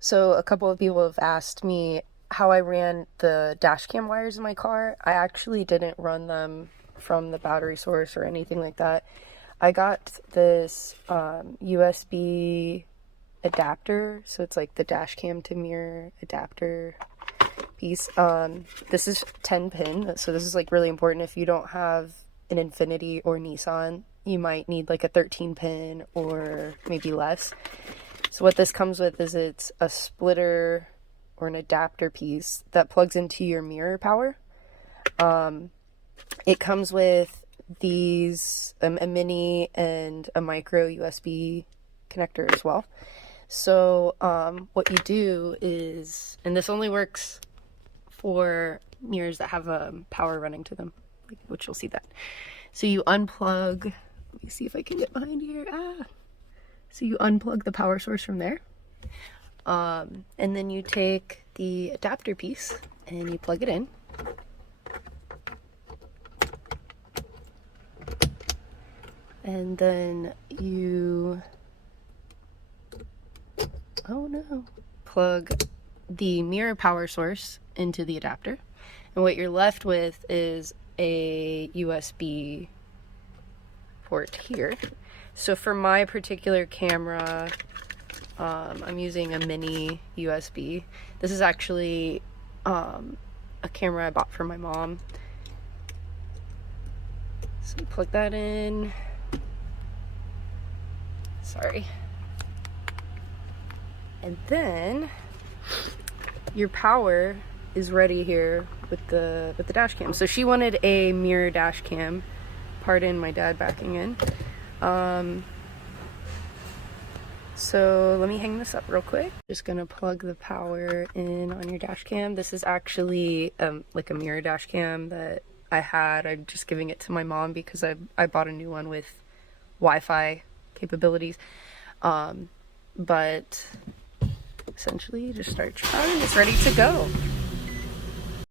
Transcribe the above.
So a couple of people have asked me how I ran the dash cam wires in my car. I actually didn't run them from the battery source or anything like that. I got this USB adapter, so it's like the dash cam to mirror adapter piece. This is 10 pin, so this is like really important if you don't have an Infiniti or Nissan. You might need like a 13 pin or maybe less. So what this comes with is it's a splitter or an adapter piece that plugs into your mirror power. It comes with these a mini and a micro USB connector as well. So what you do is, and this only works for mirrors that have power running to them, which you'll see that. So you unplug, let me see if I can get behind here. So you unplug the power source from there. And then you take the adapter piece and you plug it in. And then you, oh no, plug the mirror power source into the adapter. And what you're left with is a USB port here. So for my particular camera, I'm using a mini USB. This is actually a camera I bought for my mom. So you plug that in. Sorry. And then your power is ready here with the dash cam. So she wanted a mirror dash cam. Pardon my dad backing in. So let me hang this up real quick. Just gonna plug the power in on your dash cam. This is actually like a mirror dash cam that I had. I'm just giving it to my mom because I bought a new one with Wi-Fi capabilities. But essentially just start your power and it's ready to go.